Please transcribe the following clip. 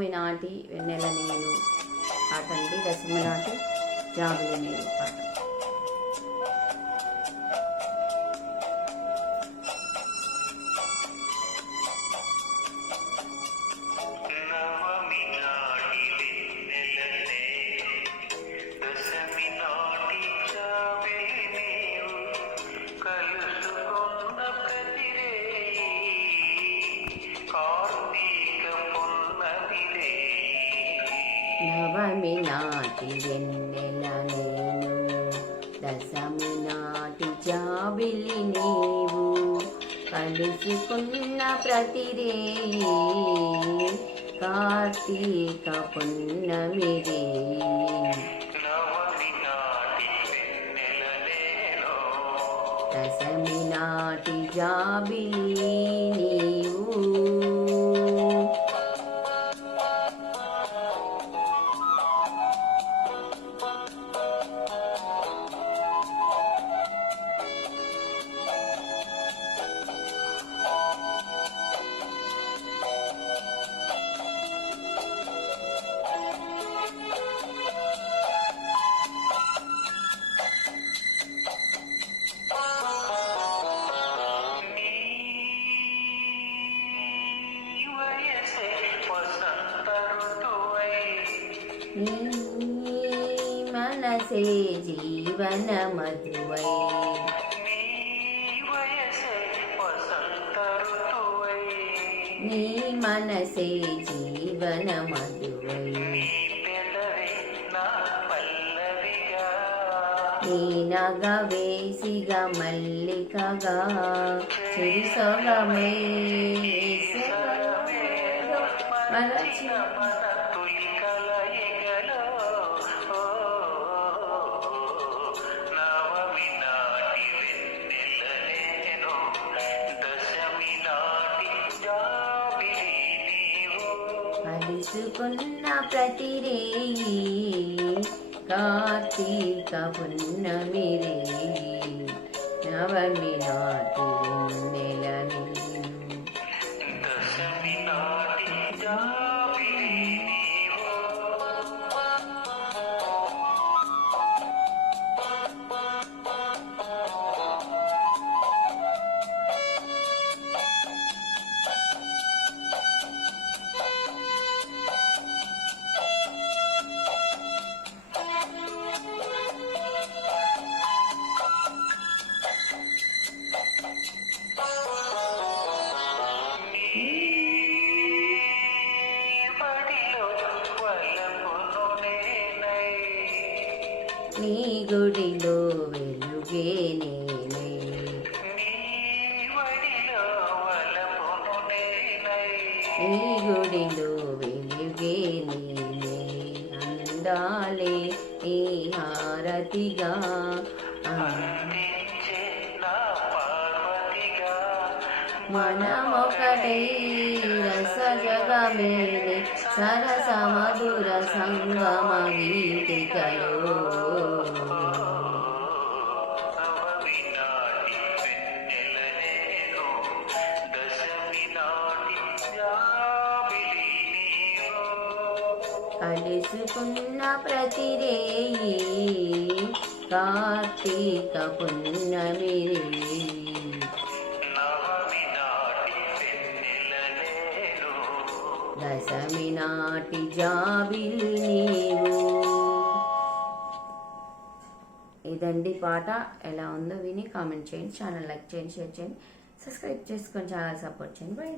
దశమి నాటి వెన్నెల నేను పాట అండి. దశమి నాటి జాబిలి నేను పాట. నవమి నాటి వెన్నెల నేను, దశమి నాటి జాబిలి నీవు, కలుసుకున్న ప్రతిరే కార్తీక పున్నమి రే. దశమి నాటి జాబిలి నీవు. మనసే జీవన మధువై, నీ మనసే జీవన మధువై, నీ నగ వేసిగ మల్లికగా చిరుసొగమై మరచి కలుసుకున్న ప్రతిరేయి కార్తీక పున్నమి రే. నవమి నాటి వెన్నెల నేను, దశమి నాటి జాబిలి నీవు. నీ గుడిలో వెలుగే నేనై, నీ గుడిలో వెలుగే నేనే, అందాలే నీ హారతిగా మనమొకటై రస జగమేలే సరస మధుర సంగమ గీతికలో. కలుసుకున్న ప్రతిరేయి కార్తీక పున్నమి రే. దశమి నాటి జాబిలి నీవు. ఇదండి పాట. ఎలా ఉందో విని కామెంట్ చేయండి. ఛానల్ లైక్ చేయండి, షేర్ చేయండి, సబ్స్క్రైబ్ చేసుకొని ఛానల్ సపోర్ట్ చేయండి. బాయ్.